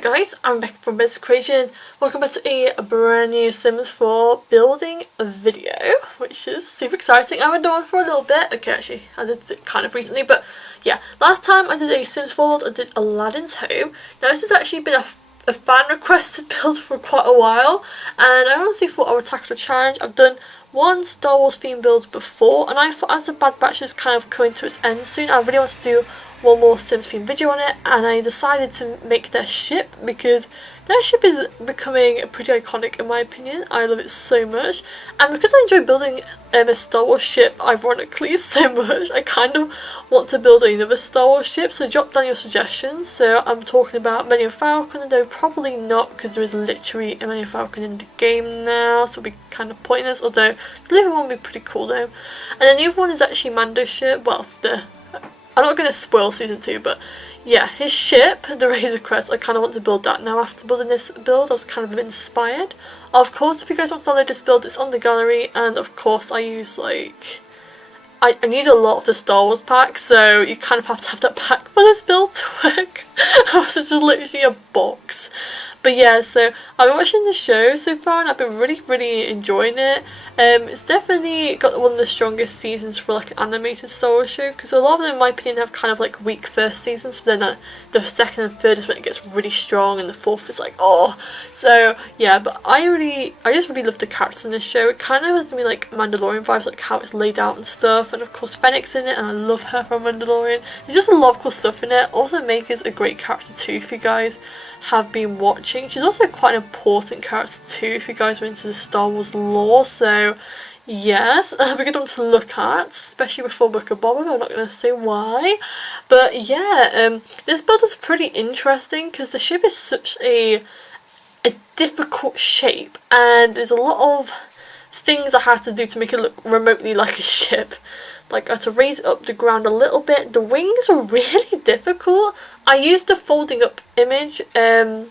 Hello guys, I'm Beck from Beccascreations. Welcome back to a brand new Sims 4 building video, which is super exciting. I haven't done one for a little bit. Okay, actually, I did it kind of recently, but yeah. Last time I did a Sims 4 build, I did Aladdin's home. Now this has actually been a fan requested build for quite a while, and I honestly thought I would tackle the challenge. I've done one Star Wars themed build before, and I thought as the Bad Batch is kind of coming to its end soon, I really want to do one more Sims themed video on it, and I decided to make their ship because their ship is becoming pretty iconic in my opinion. I love it so much, and because I enjoy building a Star Wars ship ironically so much, I kind of want to build another Star Wars ship, so drop down your suggestions. So I'm talking about Millennium Falcon, though probably not because there is literally a Millennium Falcon in the game now, so it'll be kind of pointless, although the living one would be pretty cool though. And then the other one is actually Mando's ship. Well, I'm not going to spoil season 2, but yeah, his ship, the Razor Crest, I kind of want to build that now. After building this build, I was kind of inspired. Of course, if you guys want to download this build, it's on the gallery, and of course I use like, I use a lot of the Star Wars pack, so you kind of have to have that pack for this build to work. It's just literally a box. But yeah, so I've been watching the show so far and I've been really enjoying it. It's definitely got one of the strongest seasons for like an animated Star Wars show, because a lot of them in my opinion have kind of like weak first seasons, but then the second and third is when it gets really strong, and the fourth is like, oh. So yeah, but I just really love the characters in this show. It kind of has me like Mandalorian vibes, like how it's laid out and stuff, and of course Fennec's in it and I love her from Mandalorian. There's just a lot of cool stuff in it. Also Maker's a great character too if you guys have been watching. She's also quite an important character too if you guys are into the Star Wars lore, so yes, a good one to look at, especially before Book of Boba. I'm not going to say why, but yeah, this build is pretty interesting because the ship is such a difficult shape, and there's a lot of things I had to do to make it look remotely like a ship. Like I had to raise it up the ground a little bit. The wings are really difficult. I used the folding up image. Well,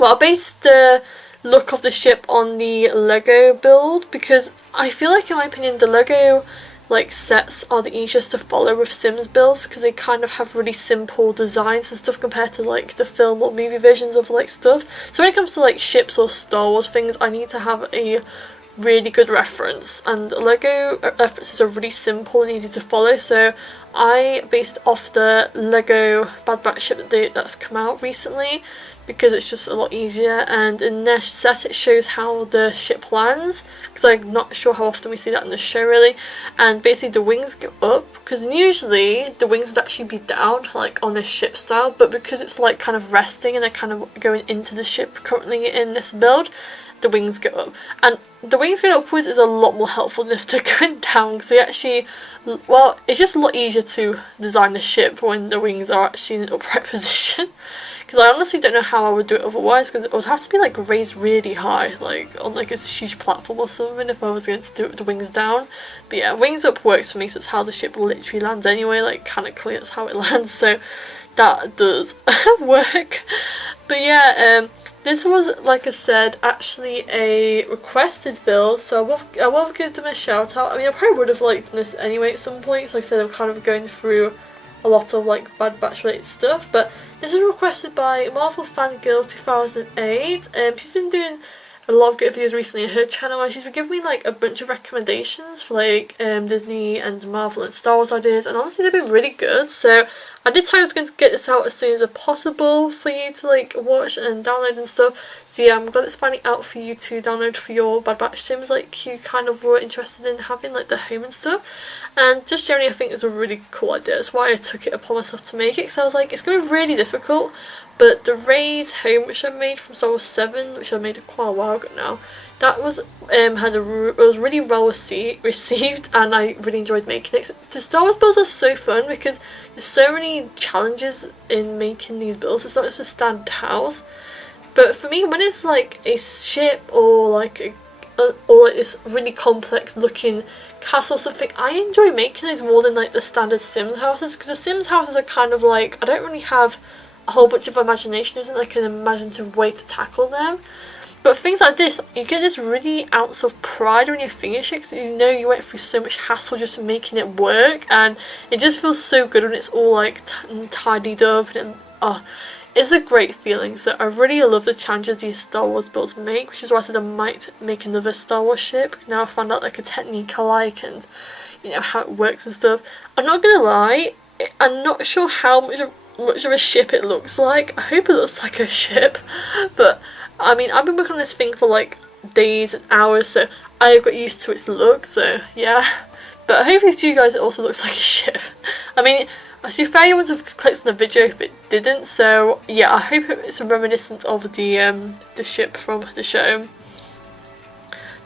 I based the look of the ship on the Lego build because I feel like in my opinion the Lego like sets are the easiest to follow with Sims builds because they kind of have really simple designs and stuff compared to like the film or movie versions of like stuff. So when it comes to like ships or Star Wars things, I need to have a really good reference, and Lego references are really simple and easy to follow, so I based off the Lego Bad Batch ship that's come out recently because it's just a lot easier, and in their set it shows how the ship lands because I'm not sure how often we see that in the show really, and basically the wings go up because usually the wings would actually be down like on this ship style, but because it's like kind of resting and they're kind of going into the ship currently in this build, the wings go up, and the wings going upwards is a lot more helpful than if they're going down because they actually, well, it's just a lot easier to design the ship when the wings are actually in an upright position, because I honestly don't know how I would do it otherwise, because it would have to be like raised really high, like on like a huge platform or something if I was going to do it with the wings down. But yeah, wings up works for me, so it's how the ship literally lands anyway, like canonically that's how it lands, so that does work. But yeah, this was, like I said, actually a requested build, so I will give them a shout out. I mean, I probably would have liked this anyway at some point, so like I said, I'm kind of going through a lot of like Bad Batch related stuff, but this is requested by Marvel Fangirl 2008. She's been doing a lot of great videos recently on her channel, and she's been giving me like a bunch of recommendations for like Disney and Marvel and Star Wars ideas, and honestly they've been really good, so I did tell you I was going to get this out as soon as possible for you to like watch and download and stuff. So yeah, I'm glad it's finally out for you to download for your Bad Batch Sims like you kind of were interested in having, like the home and stuff. And just generally I think it's a really cool idea. That's why I took it upon myself to make it, because I was like, it's going to be really difficult. But the Ray's home, which I made from Star Wars 7, which I made quite a while ago now, that was it was really well received, and I really enjoyed making it. The Star Wars builds are so fun because there's so many challenges in making these builds. It's not just a standard house, but for me, when it's like a ship or like or like this really complex looking castle or something, I enjoy making those more than like the standard Sims houses, because the Sims houses are kind of like, I don't really have a whole bunch of imagination. There isn't like an imaginative way to tackle them. But things like this, you get this really ounce of pride when you finish it, because you know you went through so much hassle just making it work, and it just feels so good when it's all like tidied up, and It's a great feeling. So I really love the challenges these Star Wars builds make, which is why I said I might make another Star Wars ship. Now I found out like a technique I like, and you know how it works and stuff. I'm not gonna lie, I'm not sure how much of a ship it looks like. I hope it looks like a ship, but I mean, I've been working on this thing for like days and hours, so I got used to its look, so yeah. But hopefully to you guys it also looks like a ship. I mean, to be fair, you wouldn't have clicked on the video if it didn't, so yeah, I hope it's reminiscent of the ship from the show.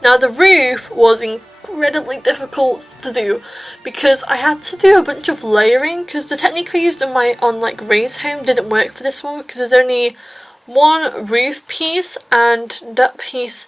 Now the roof was incredibly difficult to do because I had to do a bunch of layering, because the technique I used on like Ray's home didn't work for this one, because there's only one roof piece and that piece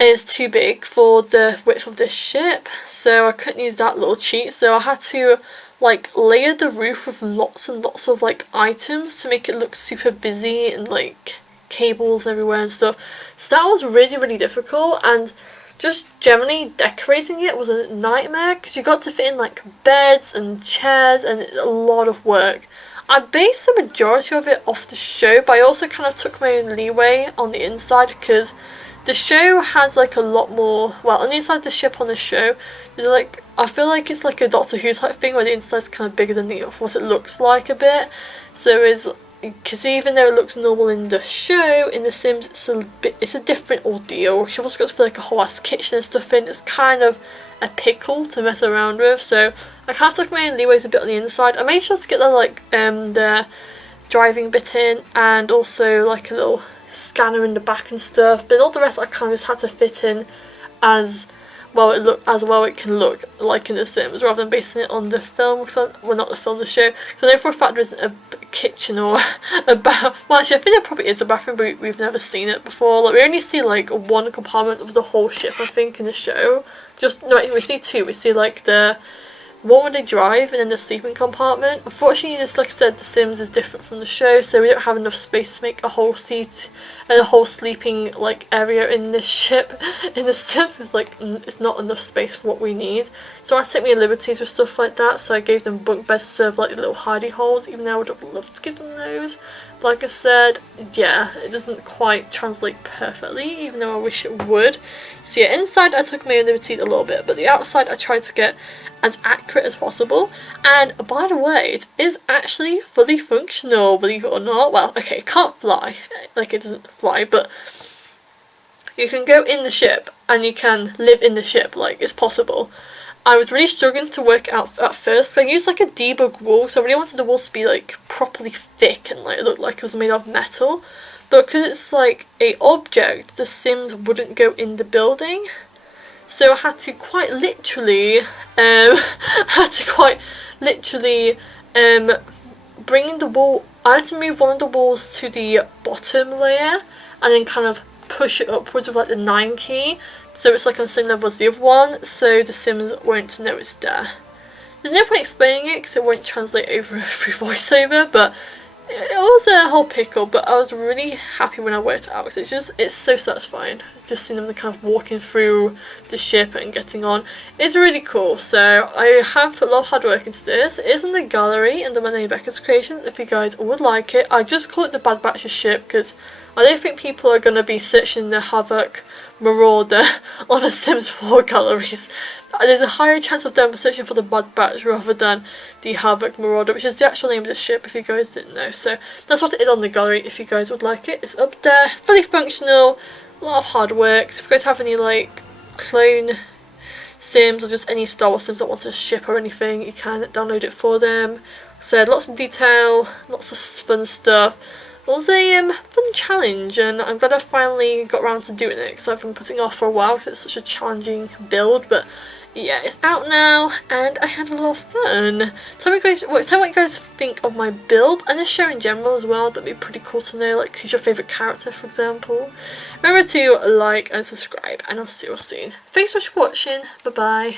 is too big for the width of this ship, so I couldn't use that little cheat. So I had to like layer the roof with lots and lots of like items to make it look super busy, and like cables everywhere and stuff. So that was really difficult, and just generally decorating it was a nightmare because you got to fit in like beds and chairs, and a lot of work. I based the majority of it off the show, but I also kind of took my own leeway on the inside because the show has like a lot more, well, on the inside of the ship on the show, there's like, I feel like it's like a Doctor Who type thing where the inside's kind of bigger than what it looks like a bit. So because even though it looks normal in the show, in The Sims it's a different ordeal. You've also got to feel like a whole ass kitchen and stuff in. It's kind of a pickle to mess around with, so I kind of took my own leeways a bit on the inside. I made sure to get the driving bit in, and also like a little scanner in the back and stuff, but all the rest I kind of just had to fit in as well it can look like in The Sims, rather than basing it on the film, well, not the film, the show, because I know for a fact there isn't a kitchen or a bath. Well, actually I think there probably is a bathroom, but we've never seen it before. Like, we only see like one compartment of the whole ship, I think, in the show. We see two. We see like the one where they drive, and then the sleeping compartment. Unfortunately, just like I said, The Sims is different from the show, so we don't have enough space to make a whole seat and a whole sleeping like area in this ship. In The Sims, it's not enough space for what we need. So I took my liberties with stuff like that. So I gave them bunk beds instead of like little hidey holes, even though I would have loved to give them those. But like I said, yeah, it doesn't quite translate perfectly, even though I wish it would. So yeah, inside I took my own liberties a little bit, but the outside I tried to get as accurate as possible. And by the way, it is actually fully functional, believe it or not. Well, okay, it can't fly, like it doesn't fly, but you can go in the ship and you can live in the ship, like it's possible. I was really struggling to work out at first, because I used like a debug wool, so I really wanted the walls to be like properly thick and like look like it was made of metal. But because it's like a object, the Sims wouldn't go in the building. So I had to quite literally, bring in the wall. I had to move one of the walls to the bottom layer, and then kind of push it upwards with like the 9 key, so it's like on the same level as the other one, so the Sims won't know it's there. There's no point explaining it because it won't translate over through voiceover, but it was a whole pickle. But I was really happy when I worked it out, because it's so satisfying. Just seeing them kind of walking through the ship and getting on. It's really cool. So I have a lot of hard work into this. It is in the gallery under my name, Beccascreations, if you guys would like it. I just call it the Bad Batches ship because I don't think people are going to be searching the Havoc Marauder on the Sims 4 galleries. There's a higher chance of them searching for the Bad Batch rather than the Havoc Marauder, which is the actual name of the ship, if you guys didn't know. So that's what it is on the gallery, if you guys would like it. It's up there, fully functional, a lot of hard work. So if you guys have any like clone Sims or just any Star Wars Sims that want to ship or anything, you can download it for them. So lots of detail, lots of fun stuff. It was a fun challenge, and I'm glad I finally got around to doing it, because I've been putting it off for a while because it's such a challenging build. But yeah, it's out now and I had a lot of fun. Tell me what you guys think of my build and the show in general as well. That'd be pretty cool to know, like who's your favourite character, for example. Remember to like and subscribe, and I'll see you all soon. Thanks so much for watching. Bye bye.